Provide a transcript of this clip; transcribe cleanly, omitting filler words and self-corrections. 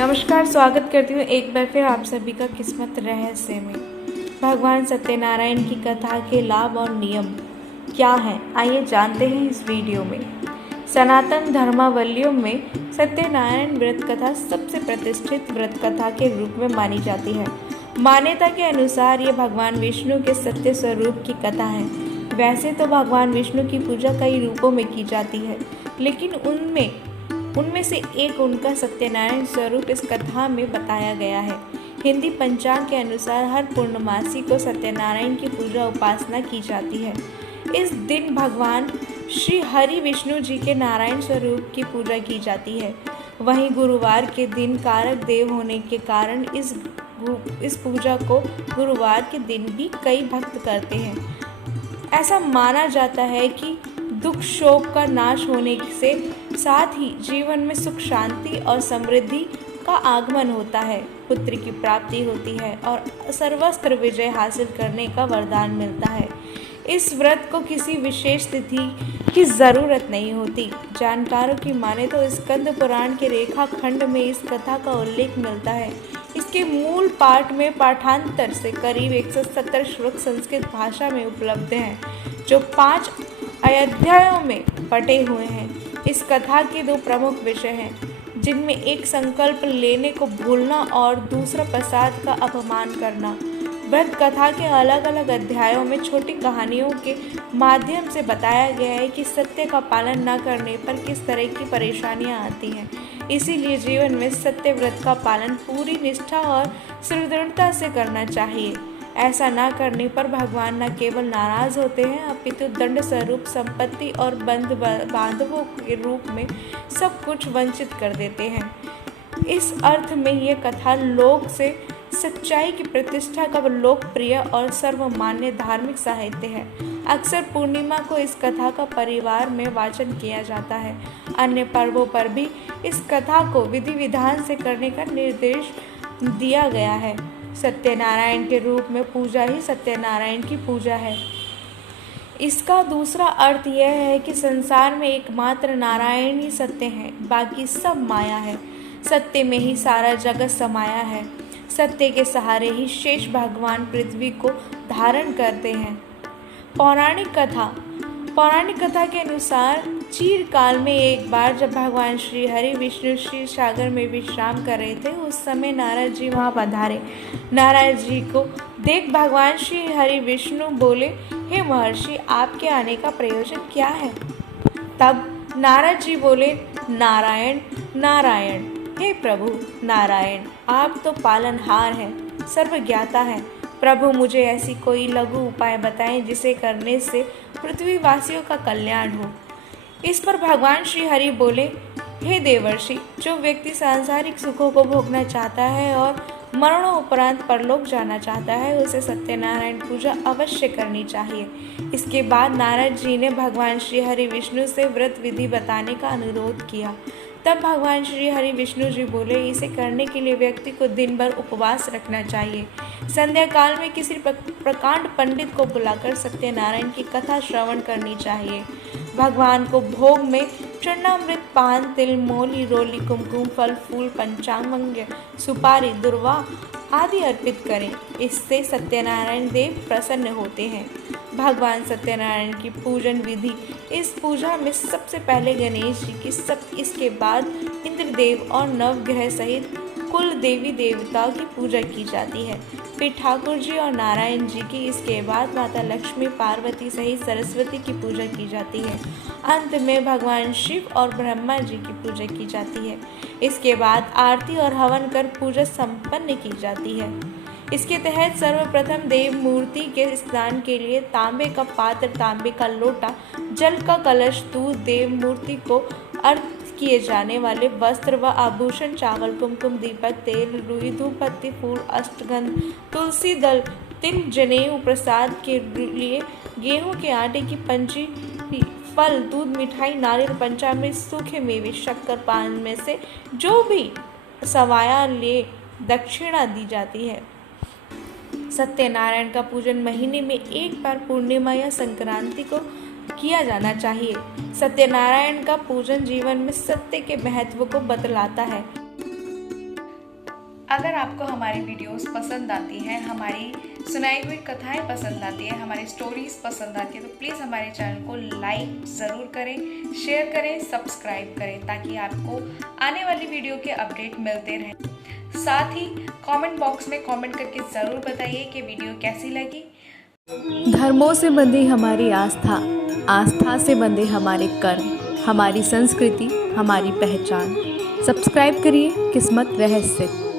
नमस्कार, स्वागत करती हूँ एक बार फिर आप सभी का किस्मत रहस्य में। भगवान सत्यनारायण की कथा के लाभ और नियम क्या हैं, आइए जानते हैं इस वीडियो में। सनातन धर्मावलंबियों में सत्यनारायण व्रत कथा सबसे प्रतिष्ठित व्रत कथा के रूप में मानी जाती है। मान्यता के अनुसार ये भगवान विष्णु के सत्य स्वरूप की कथा है। वैसे तो भगवान विष्णु की पूजा कई रूपों में की जाती है, लेकिन उनमें से एक उनका सत्यनारायण स्वरूप इस कथा में बताया गया है। हिंदी पंचांग के अनुसार हर पूर्णमासी को सत्यनारायण की पूजा उपासना की जाती है। इस दिन भगवान श्री हरि विष्णु जी के नारायण स्वरूप की पूजा की जाती है। वहीं गुरुवार के दिन कारक देव होने के कारण इस पूजा को गुरुवार के दिन भी कई भक्त करते हैं। ऐसा माना जाता है कि दुख शोक का नाश होने से साथ ही जीवन में सुख शांति और समृद्धि का आगमन होता है, पुत्र की प्राप्ति होती है और सर्वस्त्र विजय हासिल करने का वरदान मिलता है। इस व्रत को किसी विशेष तिथि की ज़रूरत नहीं होती। जानकारों की माने तो स्कंद पुराण के रेखा खंड में इस कथा का उल्लेख मिलता है। इसके मूल पाठ में पाठांतर से करीब 170 श्लोक संस्कृत भाषा में उपलब्ध हैं, जो 5 अध्यायों में बटे हुए हैं। इस कथा के 2 प्रमुख विषय हैं, जिनमें एक संकल्प लेने को भूलना और दूसरा प्रसाद का अपमान करना। व्रत कथा के अलग अलग अध्यायों में छोटी कहानियों के माध्यम से बताया गया है कि सत्य का पालन न करने पर किस तरह की परेशानियां आती हैं। इसीलिए जीवन में सत्य व्रत का पालन पूरी निष्ठा और सुदृढ़ता से करना चाहिए। ऐसा न करने पर भगवान न केवल नाराज होते हैं, अपितु दंड स्वरूप संपत्ति और बंधु बांधवों के रूप में सब कुछ वंचित कर देते हैं। इस अर्थ में यह कथा लोक से सच्चाई की प्रतिष्ठा का लोकप्रिय और सर्वमान्य धार्मिक साहित्य है। अक्सर पूर्णिमा को इस कथा का परिवार में वाचन किया जाता है। अन्य पर्वों पर भी इस कथा को विधि विधान से करने का निर्देश दिया गया है। सत्यनारायण के रूप में पूजा ही सत्यनारायण की पूजा है। इसका दूसरा अर्थ यह है कि संसार में एकमात्र नारायण ही सत्य है, बाकी सब माया है। सत्य में ही सारा जगत समाया है। सत्य के सहारे ही शेष भगवान पृथ्वी को धारण करते हैं। पौराणिक कथा के अनुसार चीरकाल में एक बार जब भगवान श्री हरि विष्णु श्री सागर में विश्राम कर रहे थे, उस समय नारद जी वहां पधारे। नारद जी को देख भगवान श्री हरि विष्णु बोले, हे महर्षि, आपके आने का प्रयोजन क्या है? तब नारद जी बोले, नारायण नारायण, हे प्रभु नारायण, आप तो पालनहार हैं, सर्वज्ञाता हैं। प्रभु, मुझे ऐसी कोई लघु उपाय बताएं जिसे करने से पृथ्वीवासियों का कल्याण हो। इस पर भगवान श्री हरि बोले, हे देवर्षि, जो व्यक्ति सांसारिक सुखों को भोगना चाहता है और मरणोपरांत परलोक जाना चाहता है, उसे सत्यनारायण पूजा अवश्य करनी चाहिए। इसके बाद नारद जी ने भगवान श्री हरि विष्णु से व्रत विधि बताने का अनुरोध किया। तब भगवान श्री हरि विष्णु जी बोले, इसे करने के लिए व्यक्ति को दिन भर उपवास रखना चाहिए। संध्या काल में किसी प्रकांड पंडित को बुलाकर सत्यनारायण की कथा श्रवण करनी चाहिए। भगवान को भोग में चरणामृत, पान, तिल, मोली, रोली, कुमकुम, फल फूल, पंचांग, सुपारी, दुर्वा आदि अर्पित करें। इससे सत्यनारायण देव प्रसन्न होते हैं। भगवान सत्यनारायण की पूजन विधि। इस पूजा में सबसे पहले गणेश जी की, इसके बाद इंद्रदेव और नवग्रह सहित कुल देवी देवताओं की पूजा की जाती है। फिर ठाकुर जी और नारायण जी की, इसके बाद माता लक्ष्मी, पार्वती सहित सरस्वती की पूजा की जाती है। अंत में भगवान शिव और ब्रह्मा जी की पूजा की जाती है। इसके बाद आरती और हवन कर पूजा संपन्न की जाती है। इसके तहत सर्वप्रथम देव मूर्ति के स्नान के लिए तांबे का पात्र, तांबे का लोटा, जल का कलश, दूध, देव मूर्ति को अर्पित किए जाने वाले वस्त्र व आभूषण, चावल, कुमकुम, दीपक, तेल, रुई, धूप, पत्ती, फूल, अष्टगंध, तुलसी दल, तिल, जनेऊ, प्रसाद के लिए गेहूं के आटे की पंजी, फल, दूध, मिठाई, नारियल, पंचामृत, सूखे मेवे, शक्कर, पान में से जो भी सवाया ले दक्षिणा दी जाती है। सत्यनारायण का पूजन महीने में एक बार पूर्णिमा या संक्रांति को किया जाना चाहिए। सत्यनारायण का पूजन जीवन में सत्य के महत्व को बतलाता है। अगर आपको हमारी वीडियोस पसंद आती हैं, हमारी सुनाई हुई कथाएं पसंद आती है, हमारी स्टोरीज पसंद आती है, तो प्लीज़ हमारे चैनल को लाइक ज़रूर करें, शेयर करें, सब्सक्राइब करें, ताकि आपको आने वाली वीडियो के अपडेट मिलते रहें। साथ ही कमेंट बॉक्स में कमेंट करके ज़रूर बताइए कि वीडियो कैसी लगी। धर्मों से बंधी हमारी आस्था, आस्था से बंधे हमारे कर्म, हमारी संस्कृति हमारी पहचान। सब्सक्राइब करिए किस्मत रहस्य।